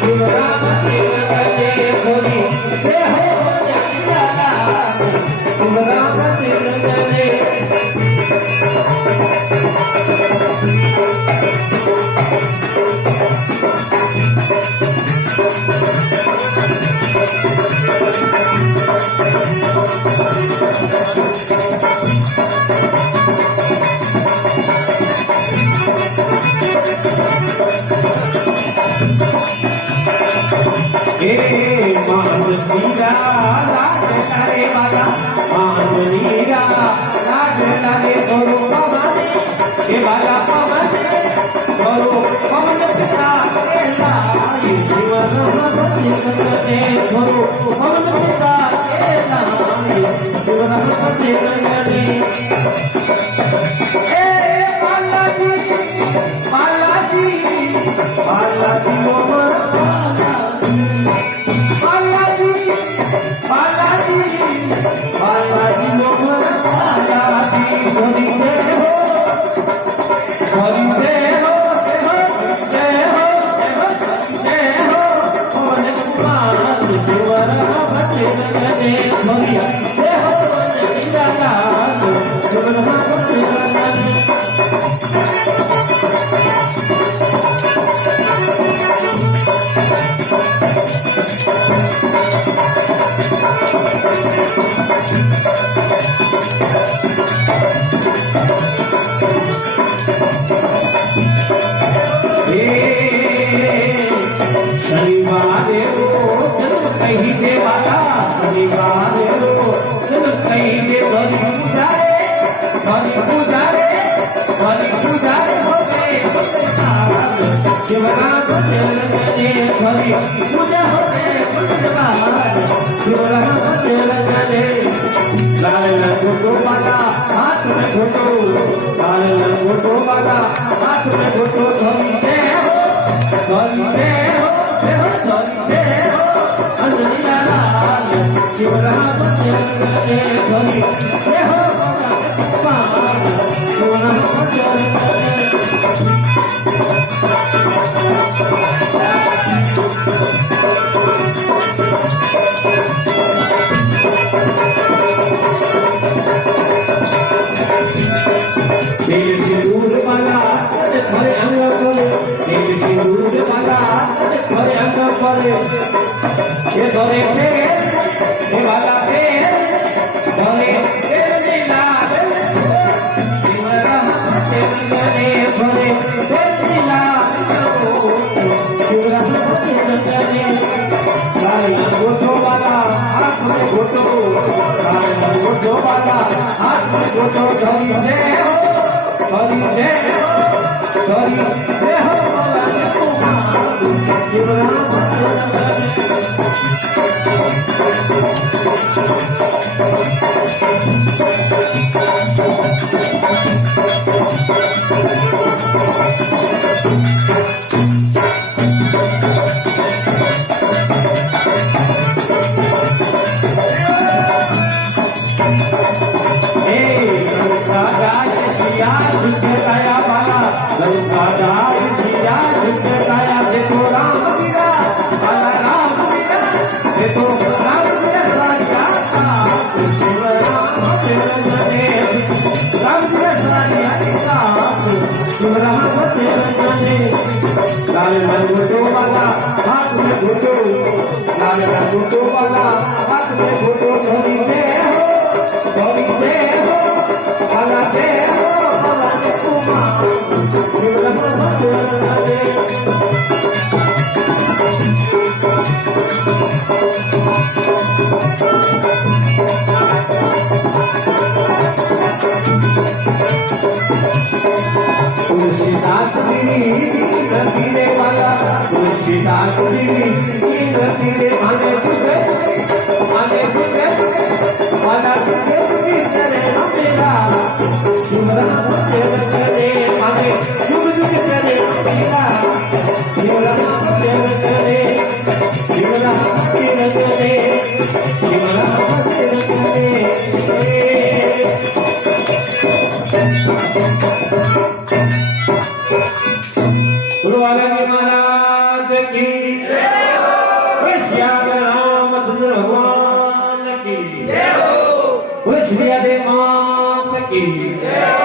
शिवराम तिलकले थोरी जय हो जगदाला शिवराम तिलकले मानवीरा लागला रे बाला मानवीरा लागला रे धरो पवने हे बाला पवने धरो पवन पिता केला ये जीवन भक्ति करते धरो पवन पिता केला ये जीवन भक्ति करते ए बालाजी बालाजी बालाजी मोहर कहीं के बाला शनिवार रो चल कहीं के भरी पूजारे हो गए शिवराम चलने भरी पूजा हो गए शिवराम चलने लाल फोटो वाला हाथ में फोटो लाल फोटो वाला हाथ में फोटो धरते हो शिवराम चलने भरी जय हो शिवराम चलने तेरे सिंदूर वाला भरे अंग करे तेरे सिंदूर वाला भरे अंग करे ये धरे हे वाला पे धरे तेरे लाल शिवराम चलने भरे तेरे लाल शिवराम चलने लाल गोटो वाला हाथ में गोटो लाल गोटो वाला हाथ में गोटो धरी जय हो शिवराम लाल फोटो वाला हाथ में फोटो लाल फोटो वाला हाथ में फोटो धरी दे हो वाला दे हो वाला दे तुलसीदास जी वाला तुलसीदास जी आने बुझे वाला चले मेरा शिवराम चले आगे युग युग चले मेरा शिवराम चले शिवराम चले शिवराम चले गुरु वाले महाराज की की जय हो, श्री राधे मात की जय हो।